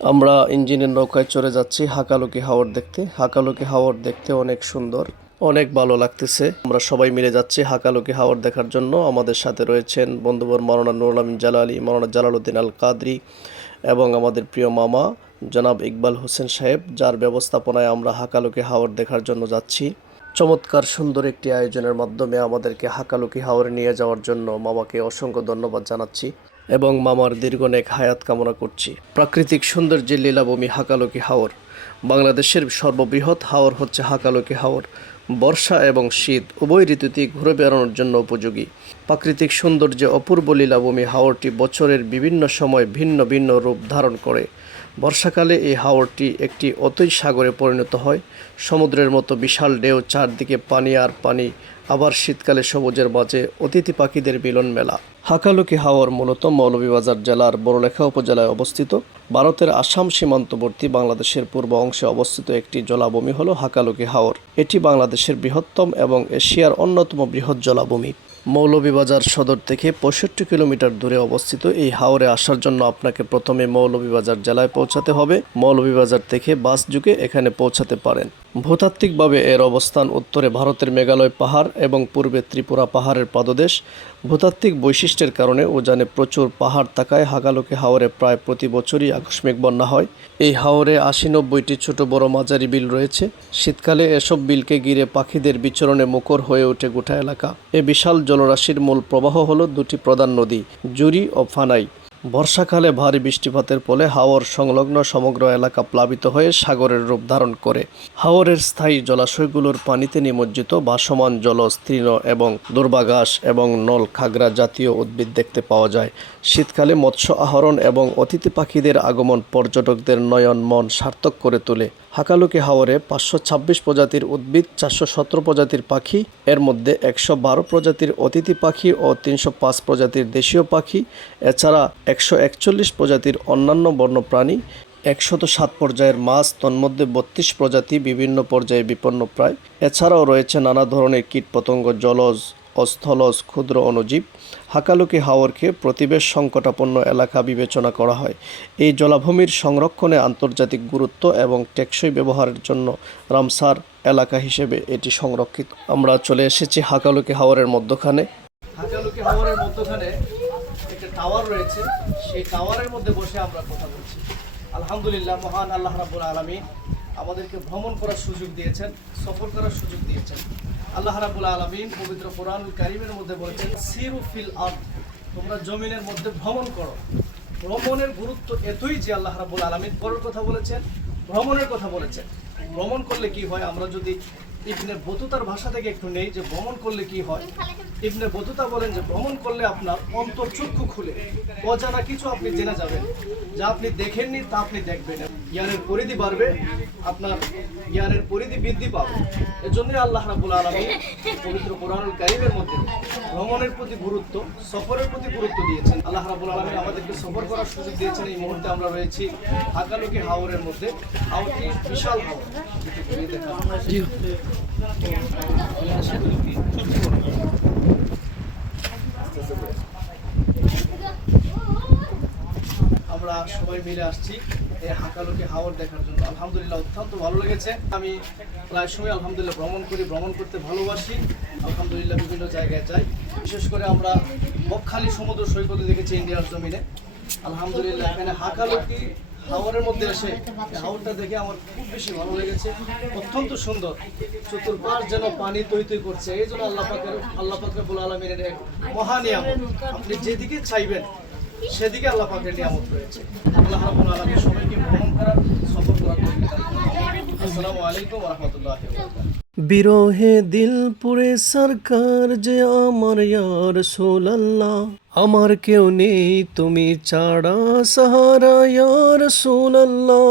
আমরা ইঞ্জিনের নৌকায় চড়ে যাচ্ছি হাকালুকি হাওর দেখতে। হাকালুকি হাওর দেখতে অনেক সুন্দর, অনেক ভালো লাগতেছে। আমরা সবাই মিলে যাচ্ছি হাকালুকি হাওর দেখার জন্য। আমাদের সাথে রয়েছেন বন্ধুবর মাওলানা নুরুল আমিন জালালী, মাওলানা জালালউদ্দিন আল কাদরি এবং আমাদের প্রিয় মামা জনাব ইকবাল হোসেন সাহেব, যার ব্যবস্থাপনায় আমরা হাকালুকি হাওর দেখার জন্য যাচ্ছি। চমৎকার সুন্দর একটি আয়োজনের মাধ্যমে আমাদেরকে হাকালুকি হাওরে নিয়ে যাওয়ার জন্য মামাকে অসংখ্য ধন্যবাদ জানাচ্ছি এবং মামার দীর্ঘনেক হায়াত কামনা করছি। প্রাকৃতিক সৌন্দর্যের লীলাভূমি হাকালুকি হাওর। বাংলাদেশের সর্ববৃহৎ হাওর হচ্ছে হাকালুকি হাওর। বর্ষা এবং শীত উভয় ঋতুতেই ঘুরে বেড়ানোর জন্য উপযোগী। প্রাকৃতিক সৌন্দর্যে অপূর্ব লীলাভূমি হাওরটি বছরের বিভিন্ন সময় ভিন্ন ভিন্ন রূপ ধারণ করে। বর্ষাকালে এই হাওরটি একটি অতই সাগরে পরিণত হয়, সমুদ্রের মতো বিশাল ঢেউ, চারদিকে পানি আর পানি। আবার শীতকালে সবুজের মাঝে অতিথি পাখিদের মিলন মেলা। হাকালুকি হাওর মূলত মৌলভীবাজার জেলার বড়লেখা উপজেলায় অবস্থিত। ভারতের আসাম সীমান্তবর্তী বাংলাদেশের পূর্ব অংশে অবস্থিত একটি জলাভূমি হল হাকালুকি হাওর। এটি বাংলাদেশের বৃহত্তম এবং এশিয়ার অন্যতম বৃহৎ জলাভূমি। মৌলভীবাজার সদর থেকে 65 কিলোমিটার দূরে অবস্থিত এই হাওরে আসার জন্য আপনাকে প্রথমে মৌলভীবাজার জেলায় পৌঁছাতে হবে। মৌলভীবাজার থেকে বাস যুগে এখানে পৌঁছাতে পারেন। ভূতাত্ত্বিকভাবে এর অবস্থান উত্তরে ভারতের মেঘালয় পাহাড় এবং পূর্বে ত্রিপুরা পাহাড়ের পাদদেশ। ভূতাত্ত্বিক বৈশিষ্ট্যের কারণে উজানে প্রচুর পাহাড় থাকায় হাকালুকি হাওরে প্রায় প্রতি বছরই আকস্মিক বন্যা হয়। এই হাওরে 80-90টি ছোট বড় মাঝারি বিল রয়েছে। শীতকালে এসব বিলকে ঘিরে পাখিদের বিচরণে মুখর হয়ে ওঠে গোটা এলাকা। এ বিশাল জলরাশির মূল প্রবাহ হলো দুটি প্রধান নদী, জুরি ও ফানাই। বর্ষাকালে ভারী বৃষ্টিপাতের ফলে হাওর সংলগ্ন সমগ্র এলাকা প্লাবিত হয়ে সাগরের রূপ ধারণ করে। হাওরের স্থায়ী জলাশয়গুলোর পানিতে নিমজ্জিত ভাসমান জলজ তৃণ এবং দুর্বা ঘাস এবং নল খাগড়া জাতীয় উদ্ভিদ দেখতে পাওয়া যায়। শীতকালে মৎস্য আহরণ এবং অতিথি পাখিদের আগমন পর্যটকদের নয়ন মন সার্থক করে তোলে। হাকালুকি হাওরে 526 প্রজাতির উদ্ভিদ, 417 প্রজাতির পাখি, এর মধ্যে 112 প্রজাতির অতিথি পাখি ও 305 প্রজাতির দেশীয় পাখি, এছাড়া 141 প্রজাতির অন্যান্য বন্যপ্রাণী, 107 পর্যায়ের মাছ, তন্মধ্যে 32 প্রজাতি বিভিন্ন পর্যায়ে বিপন্নপ্রায়। এছাড়াও রয়েছে নানা ধরনের কীটপতঙ্গ, জলজ ও স্থলজ ক্ষুদ্র অণুজীব। হাকালুকি হাওরকে প্রতিবেশ সংকটাপন্ন এলাকা বিবেচনা করা হয়। এই জলাভূমির সংরক্ষণে আন্তর্জাতিক গুরুত্ব এবং টেকসই ব্যবহারের জন্য রামসার এলাকা হিসেবে এটি সংরক্ষিত। আমরা চলে এসেছি হাকালুকি হাওরের মধ্যখানে। হাকালুকি হাওরের মধ্যখানে একটা টাওয়ার রয়েছে, সেই টাওয়ারের মধ্যে বসে আমরা কথা বলছি। আলহামদুলিল্লাহ, মহান আল্লাহ রাব্বুল আলামিন আমাদেরকে ভ্রমণ করার সুযোগ দিয়েছেন, সফর করার সুযোগ দিয়েছেন। আল্লাহ রাব্বুল আলামিন পবিত্র কোরআনুল কারীমের মধ্যে বলেছেন, সিরু ফিল আরদ, তোমরা জমিনের মধ্যে ভ্রমণ করো। ভ্রমণের গুরুত্ব এতই যে আল্লাহ রাব্বুল আলামিন করার কথা বলেছেন, ভ্রমণের কথা বলেছেন। ভ্রমণ করলে কি হয়, আমরা যদি ইবনে বতুতার ভাষা থেকে একটু নেই যে ভ্রমণ করলে কি হয়। ইবনে বতুতা বলেন যে ভ্রমণ করলে আপনার অন্তর্চক্ষু খুলে অজানা কিছু আপনি জেনে যাবেন, যা আপনি দেখেননি তা আপনি দেখবেন। জ্ঞানের পরিধি বাড়বে, আপনার জ্ঞানের পরিধি বৃদ্ধি পাবে। এজন্য আল্লাহ রাব্বুল আলামিন পবিত্র কোরআনুল কারীমের মধ্যে ভ্রমণের প্রতি গুরুত্ব, সফরের প্রতি গুরুত্ব দিয়েছেন। আল্লাহ রাব্বুল আলামিন আমাদেরকে সফর করার সুযোগ দিয়েছেন। এই মুহূর্তে আমরা রয়েছি হাকালুকি হাওরের মধ্যে। হাওরটি বিশাল হাওর। আমরা সবাই মিলে আসছি এই হাকালুকি হাওর দেখার জন্য। আলহামদুলিল্লাহ, অত্যন্ত ভালো লেগেছে। আমি প্রায় সময় আলহামদুলিল্লাহ ভ্রমণ করি, ভ্রমণ করতে ভালোবাসি। আলহামদুলিল্লাহ বিভিন্ন জায়গায় যাই। বিশেষ করে আমরা বকখালি সমুদ্র সৈকতে দেখেছি ইন্ডিয়ার জমিনে। আলহামদুলিল্লাহ এখানে হাকালুকি হাওরের মধ্যে এসে হাওরটা দেখে আমার খুব বেশি ভালো লেগেছে। অত্যন্ত সুন্দর, চতুর্পাশ যেন পানি তৈ তৈ করছে। এই জন্য আল্লাহ পাক রব্বুল আলামিনের এক মহা নিয়ামত। আপনি যেদিকে চাইবেন সেদিকে আল্লাহ পাকের নিয়ামত রয়েছে। আল্লাহ রাব্বুল আলামিন সবাইকে ভ্রমণ করার, সফর করার তৌফিক দান করুন। আসসালামু আলাইকুম ওয়া রাহমাতুল্লাহি ওয়া বারাকাতুহু। বিরহে দিল পুরে সরকার যে আমার ইয়া রাসূলুল্লাহ, আমার কেউ নেই তুমি ছাড়া সাহারা ইয়া রাসূলুল্লাহ।